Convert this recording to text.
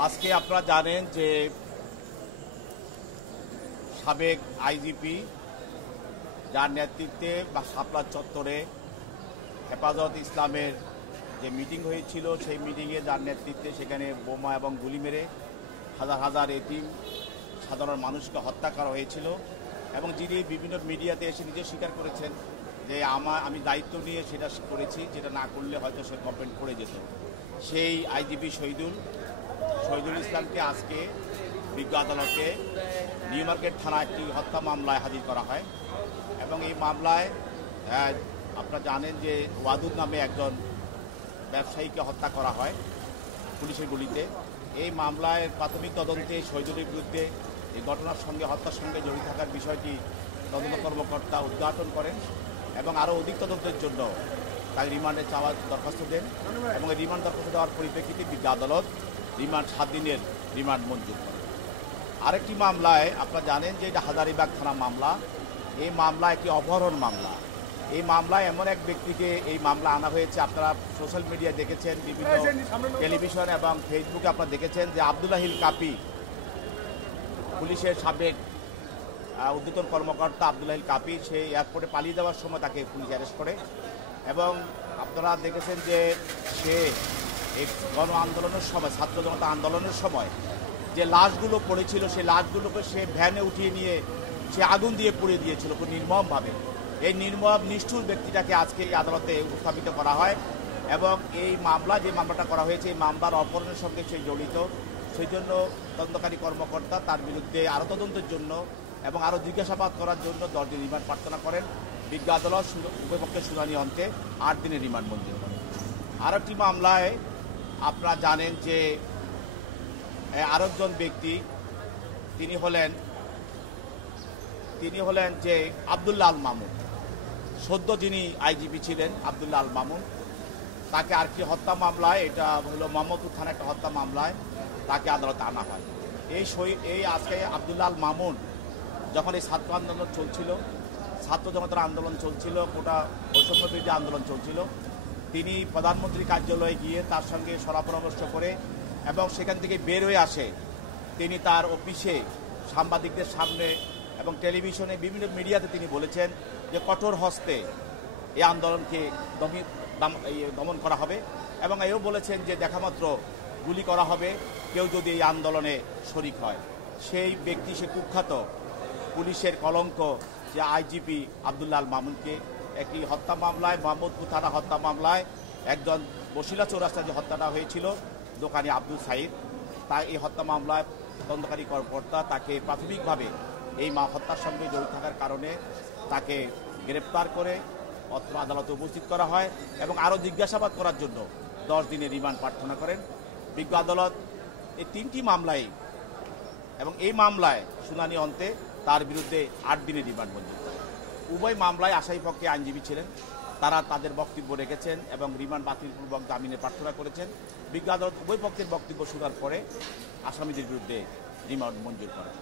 আজকে আপনারা জানেন যে সাবেক আইজিপি যার নেতৃত্বে বা শাপলা চত্বরে হেফাজত ইসলামের যে মিটিং হয়েছিল সেই মিটিংয়ে যার নেতৃত্বে সেখানে বোমা এবং গুলি মেরে হাজার হাজার এতিম সাধারণ মানুষকে হত্যা করা হয়েছিল এবং যিনি বিভিন্ন মিডিয়াতে এসে নিজে স্বীকার করেছেন যে আমি দায়িত্ব নিয়ে সেটা করেছি, যেটা না করলে হয়তো সে কমপ্লেন্ট করে যেত। সেই আইজিপি শহীদুল ইসলামকে আজকে বিজ্ঞ আদালতে নিউ মার্কেট থানা একটি হত্যা মামলায় হাজির করা হয় এবং এই মামলায় আপনারা জানেন যে ওয়াদুদ নামে একজন ব্যবসায়ীকে হত্যা করা হয় পুলিশের গুলিতে। এই মামলায় প্রাথমিক তদন্তে শহীদুলের বিরুদ্ধে এই ঘটনার সঙ্গে হত্যার সঙ্গে জড়িত থাকার বিষয়টি তদন্ত কর্মকর্তা উদ্ঘাটন করেন এবং আরও অধিক তদন্তের জন্য তাকে রিমান্ডে চাওয়ার দরখাস্ত দেন এবং এই রিমান্ড দরখাস্ত দেওয়ার পরিপ্রেক্ষিতে বিজ্ঞ আদালত রিমান্ড 7 দিনের রিমান্ড মঞ্জুর করেন। আরেকটি মামলায় আপনারা জানেন যে এটা হাজারীবাগ থানা মামলা। এই মামলা একটি অপহরণ মামলা। এই মামলায় এমন এক ব্যক্তিকে এই মামলা আনা হয়েছে, আপনারা সোশ্যাল মিডিয়ায় দেখেছেন, বিভিন্ন টেলিভিশন এবং ফেসবুকে আপনারা দেখেছেন যে আব্দুল্লাহিল কাপি, পুলিশের সাবেক ঊর্ধ্বতন কর্মকর্তা আব্দুল্লাহিল কাপি, সে এয়ারপোর্টে পালিয়ে যাওয়ার সময় তাকে পুলিশ অ্যারেস্ট করে এবং আপনারা দেখেছেন যে সে এই গণ আন্দোলনের সময়, ছাত্র জনতা আন্দোলনের সময় যে লাশগুলো পড়েছিল সেই লাশগুলোকে সে ভ্যানে উঠিয়ে নিয়ে সে আগুন দিয়ে পুড়িয়ে দিয়েছিল খুব নির্মমভাবে। এই নির্মম নিষ্ঠুর ব্যক্তিটাকে আজকে এই আদালতে উপস্থাপিত করা হয় এবং এই মামলা, যে মামলাটা করা হয়েছে, এই মামলার অপহরণের সঙ্গে সে জড়িত। সেই জন্য তদন্তকারী কর্মকর্তা তার বিরুদ্ধে আরও তদন্তের জন্য এবং আরও জিজ্ঞাসাবাদ করার জন্য 10 দিন রিমান্ড প্রার্থনা করেন। বিজ্ঞ আদালত উভয়পক্ষের শুনানি অন্তে 8 দিনের রিমান্ড মঞ্জুর করেন। আরেকটি মামলায় আপনারা জানেন যে আরেকজন ব্যক্তি তিনি হলেন যে আব্দুল্লাহ আল মামুন, সদ্য যিনি আইজিপি ছিলেন আব্দুল্লাহ আল মামুন, তাকে আর কি হত্যা মামলায়, এটা হলো মোহাম্মদপুর থানা একটা হত্যা মামলায় তাকে আদালতে আনা হয়। এই আজকে আব্দুল্লাহ আল মামুন যখন এই ছাত্র আন্দোলন চলছিল, ছাত্র জনতার আন্দোলন চলছিল, গোটা বৈষম্য বিরোধী আন্দোলন চলছিল, তিনি প্রধানমন্ত্রী কার্যালয়ে গিয়ে তার সঙ্গে শলা-পরামর্শ করে এবং সেখান থেকে বের হয়ে আসে তিনি তার অফিসে সাংবাদিকদের সামনে এবং টেলিভিশনে বিভিন্ন মিডিয়াতে তিনি বলেছেন যে কঠোর হস্তে এই আন্দোলনকে দমন করা হবে এবং এও বলেছেন যে দেখামাত্র গুলি করা হবে কেউ যদি এই আন্দোলনে শরিক হয়। সেই ব্যক্তি, সে কুখ্যাত পুলিশের কলঙ্ক যে আইজিপি আব্দুল্লাহ আল মামুনকে একটি হত্যা মামলায়, মোহাম্মদপুর থানা হত্যা মামলায়, একজন বসিলা চৌরাস্তায় যে হত্যাটা হয়েছিল দোকানি আব্দুল সাইদ, তাই এই হত্যা মামলায় তদন্তকারী কর্মকর্তা তাকে প্রাথমিকভাবে এই হত্যার সঙ্গে জড়িত থাকার কারণে তাকে গ্রেপ্তার করে অত্র আদালতে উপস্থিত করা হয় এবং আরও জিজ্ঞাসাবাদ করার জন্য 10 দিনের রিমান্ড প্রার্থনা করেন বিজ্ঞ আদালত এই 3টি মামলায় এবং এই মামলায় শুনানি অন্তে তার বিরুদ্ধে 8 দিনের রিমান্ড মঞ্জুর করে। উভয় মামলায় আসামিপক্ষে আইনজীবী ছিলেন, তারা তাদের বক্তব্য রেখেছেন এবং রিমান্ড বাতিলপূর্বক জামিনের প্রার্থনা করেছেন। বিজ্ঞ আদালত উভয় পক্ষের বক্তব্য শোনার পরে আসামিদের বিরুদ্ধে রিমান্ড মঞ্জুর করেন।